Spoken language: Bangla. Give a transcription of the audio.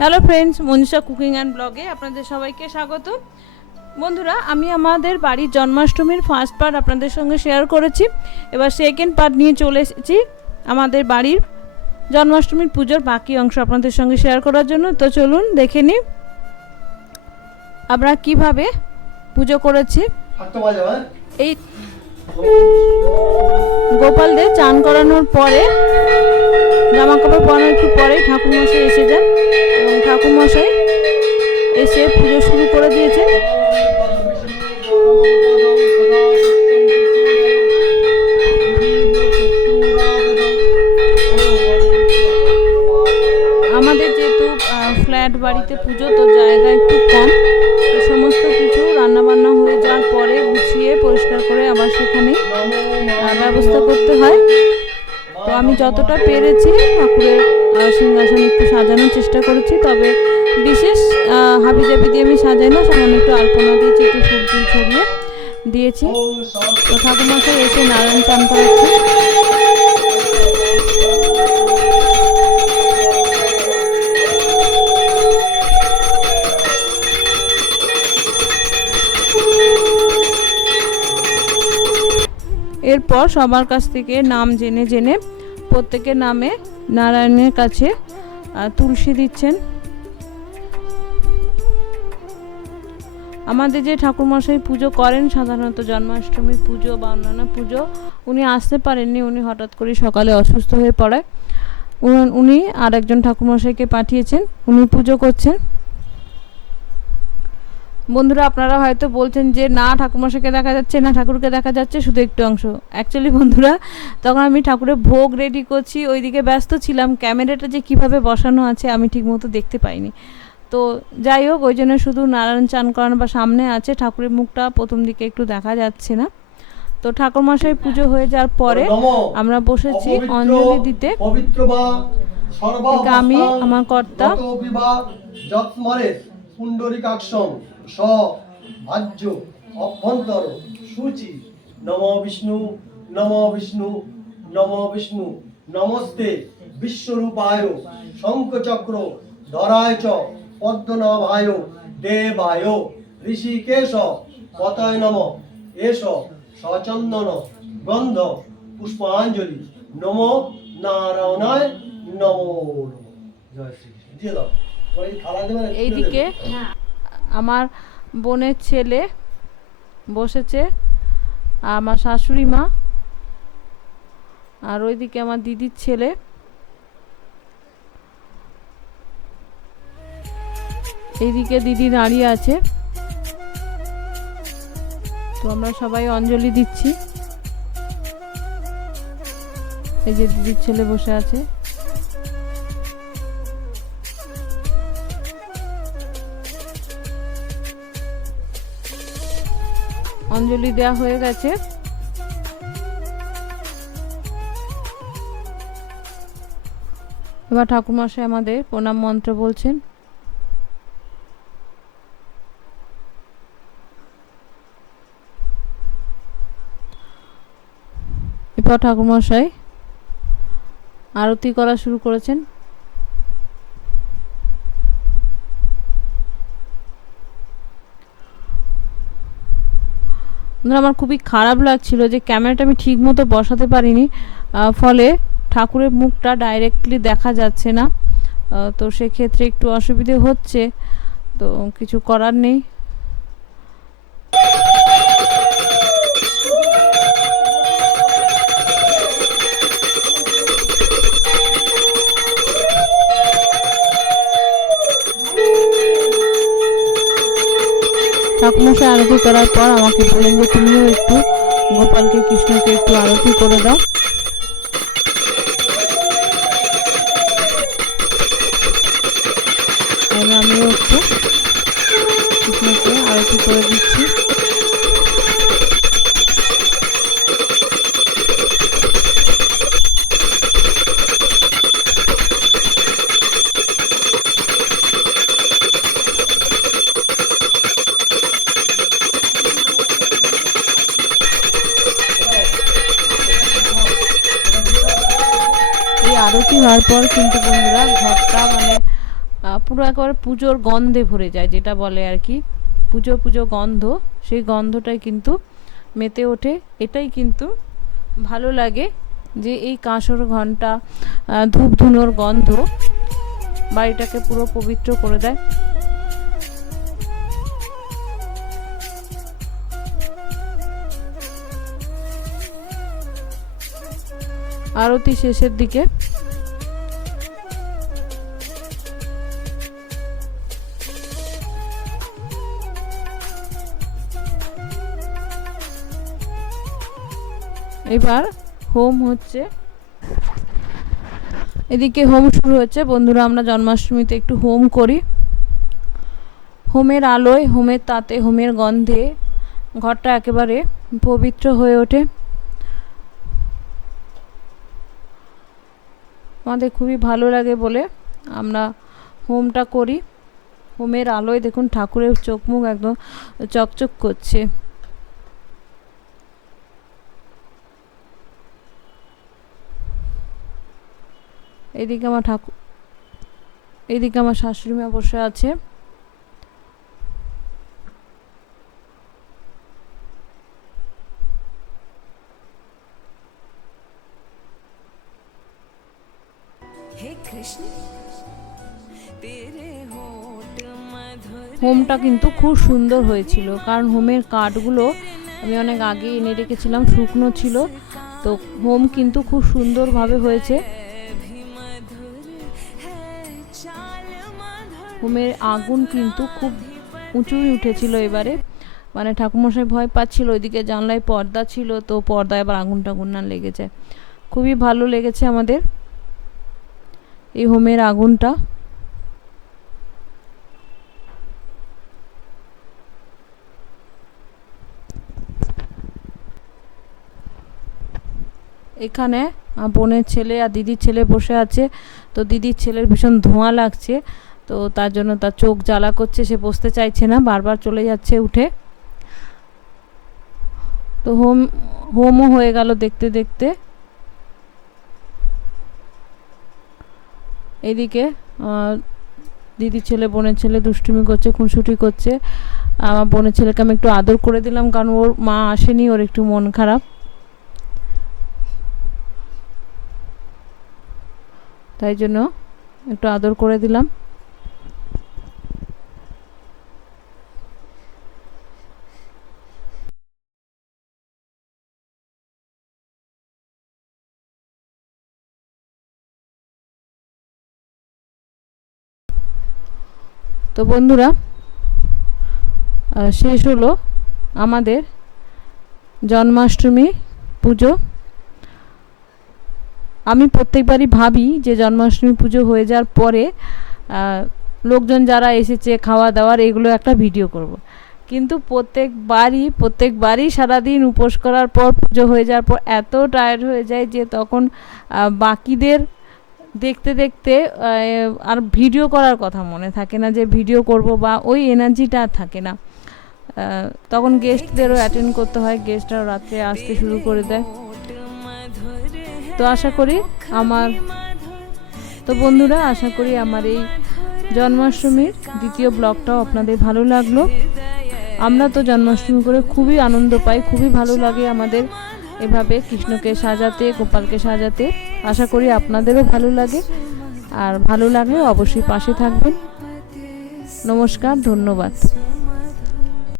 Hello friends Manisha cooking and ব্লগে আপনাদের সবাইকে স্বাগত। বন্ধুরা আমি আমাদের বাড়ির জন্মাষ্টমীর ফার্স্ট পার্ট আপনাদের সঙ্গে শেয়ার করেছি। এবার সেকেন্ড পার্ট নিয়ে চলে এসেছি আমাদের বাড়ির জন্মাষ্টমীর পুজোর বাকি অংশ আপনাদের সঙ্গে শেয়ার করার জন্য। তো চলুন দেখে নিই আমরা কীভাবে পুজো করেছি। এই গোপালদের চান করানোর পরে জামা কাপড় পরানোর একটু পরে ঠাকুরমশাই এসে যান। এবং ঠাকুরমশাই এসে পুজো শুরু করে দিয়েছে ব্যবস্থা করতে হয়। তো আমি যতটা পেরেছি ঠাকুরের সিংহাসন একটু সাজানোর চেষ্টা করেছি। তবে বিশেষ হাবি হাবিজাবি দিয়ে আমি সাজাই না, সামান্য একটু আলপনা দিয়েছি একটু সবজি ছড়িয়ে দিয়েছি। তো ঠাকুরমশাই এসে নারায়ণ চান করাচ্ছে এরপর সবার কাছ থেকে নাম জেনে জেনে প্রত্যেকের নামে নারায়ণের কাছে তুলসী দিচ্ছেন। আমাদের যে ঠাকুরমশাই পুজো করেন, সাধারণত জন্মাষ্টমীর পুজো বা অন্যান্য পুজো, উনি আসতে পারেননি, উনি হঠাৎ করে সকালে অসুস্থ হয়ে পড়ায়। উন- আর একজন ঠাকুরমশাইকে পাঠিয়েছেন, উনি পুজো করছেন। বন্ধুরা আপনারা হয়তো বলছেন যে না ঠাকুরমশাইকে দেখা যাচ্ছে না ঠাকুরকে দেখা যাচ্ছে। শুধু একটু অংশ। অ্যাকচুয়ালি বন্ধুরা তখন আমি ঠাকুরের ভোগ রেডি করছি ওইদিকে ব্যস্ত ছিলাম। ক্যামেরাটা যে কীভাবে বসানো আছে আমি ঠিকমতো দেখতে পাইনি। তো যাই হোক ওই জন্য শুধু নারায়ণ চান করানো বা সামনে আছে। ঠাকুরের মুখটা প্রথম দিকে একটু দেখা যাচ্ছে না। তো ঠাকুরমশাই পুজো হয়ে যাওয়ার পরে আমরা বসেছি অঞ্জলি দিতে। আমি আমার কর্তা। পুণ্ডরিকাক্ষম স ভাজ্য অভ্যন্তর সূচি। নম বিষ্ণু নম বিষ্ণু নম বিষ্ণু। নমস্তে বিশ্বরূপায় শঙ্খচক্র ধরায় চ পদ্মনাভায় দেবায়। ঋষিকেশ পতায় নম। এস সচন্দন গন্ধ পুষ্পাঞ্জলি। নম নারায়ণায় নমো নমঃ। জয় শ্রী দিয়ে এইদিকে আমার বোনের ছেলে বসেছে আর আমার শাশুড়ি মা আর ওইদিকে আমার দিদির ছেলে। এইদিকে দিদি দাঁড়িয়ে আছে। তো আমরা সবাই অঞ্জলি দিচ্ছি। এই যে দিদির ছেলে বসে আছে। অঞ্জলি দেওয়া হয়ে গেছে। এবার ঠাকুরমশাই আমাদের প্রণাম মন্ত্র বলছেন। এরপর ঠাকুরমশাই আরতি করা শুরু করেছেন। বন্ধুরা, আমার খুবই খারাপ লাগছিল যে ক্যামেরাটা আমি ঠিক মতো বসাতে পারিনি ফলে ঠাকুরের মুখটা ডাইরেক্টলি দেখা যাচ্ছে না। তো সেক্ষেত্রে একটু অসুবিধে হচ্ছে। তো কিছু করার নেই। ঠাকুমশাই আরতি করার পর আমাকে বললেন যে, তুমিও একটু গোপালকে, কৃষ্ণকে একটু আরতি করে দাও। আমিও একটু কৃষ্ণকে আরতি করে দিচ্ছি। আরতি হওয়ার পর কিন্তু বন্ধুরা ঘরটা মানে পুরো একবার পুজোর গন্ধে ভরে যায়, যেটা বলে আর কি। পুজো পুজো গন্ধ, সেই গন্ধটাই কিন্তু মেতে ওঠে। এটাই কিন্তু ভালো লাগে যে এই কাঁসর ঘণ্টা ধূপ ধুনোর গন্ধ বাড়িটাকে পুরো পবিত্র করে দেয়। আরতি শেষের দিকে এবার হোম হচ্ছে। এদিকে হোম শুরু হচ্ছে। বন্ধুরা, আমরা জন্মাষ্টমীতে একটু হোম করি। হোমের আলোয়, হোমের তাতে, হোমের গন্ধে ঘরটা একেবারে পবিত্র হয়ে ওঠে। আমাদের খুবই ভালো লাগে বলে আমরা হোমটা করি। হোমের আলোয় দেখুন, ঠাকুরের চোখ মুখ একদম চকচক করছে। এদিকে আমার ঠাকুর এদিকে আমার শাশুড়ি মা বসে আছে। হোমটা কিন্তু খুব সুন্দর হয়েছিল কারণ হোমের কাঠগুলো আমি অনেক আগে এনে রেখেছিলাম শুকনো ছিল। তো হোম কিন্তু খুব সুন্দরভাবে হয়েছে। ঠাকুমের আগুন কিন্তু খুব উঁচুই উঠেছিল এবারে। মানে ঠাকুমশাই ভয় পাচ্ছিল, ওইদিকে জানলায় পর্দা ছিল, তো পর্দায় আবার আগুন টাগুন না লেগে যায় খুবই ভালো লেগেছে আমাদের এই হোমের আগুনটা। এখানে বোনের ছেলে আর দিদির ছেলে বসে আছে, তো দিদির ছেলের ভীষণ ধোঁয়া লাগছে। তো তার জন্য তার চোখ জ্বালা করছে, সে বসতে চাইছে না, বারবার চলে যাচ্ছে উঠে। তো হোম, হোমও হয়ে গেল দেখতে দেখতে। এদিকে দিদির ছেলে, বোনের ছেলে দুষ্টুমি করছে, খুনসুটি করছে। আমার বোনের ছেলেকে আমি একটু আদর করে দিলাম, কারণ ওর মা আসেনি, ওর একটু মন খারাপ। তাই জন্য একটু আদর করে দিলাম। তো বন্ধুরা শেষ হলো আমাদের জন্মাষ্টমী পুজো আমি প্রত্যেকবারই ভাবি যে জন্মাষ্টমী পুজো হয়ে যাওয়ার পরে লোকজন যারা এসেছে খাওয়া দাওয়ার, এগুলো একটা ভিডিও করব। কিন্তু প্রত্যেকবারই প্রত্যেকবারই সারাদিন উপোস করার পর পুজো হয়ে যাওয়ার পর এত টায়ার্ড হয়ে যায় যে তখন বাকিদের দেখতে দেখতে আর ভিডিও করার কথা মনে থাকে না যে ভিডিও করব বা ওই এনার্জিটা আর থাকে না। তখন গেস্টদেরও অ্যাটেন্ড করতে হয় গেস্টরাও রাত্রে আসতে শুরু করে দেয়। তো আশা করি আমার, তো বন্ধুরা, আশা করি আমার এই জন্মাষ্টমীর দ্বিতীয় ব্লগটাও আপনাদের ভালো লাগল। আমরা তো জন্মাষ্টমী করে খুবই আনন্দ পাই, খুবই ভালো লাগে আমাদের এভাবে কৃষ্ণকে সাজাতে, গোপালকে সাজাতে। আশা করি আপনাদেরও ভালো লাগে। আর ভালো লাগলে অবশ্যই পাশে থাকবেন। নমস্কার ধন্যবাদ।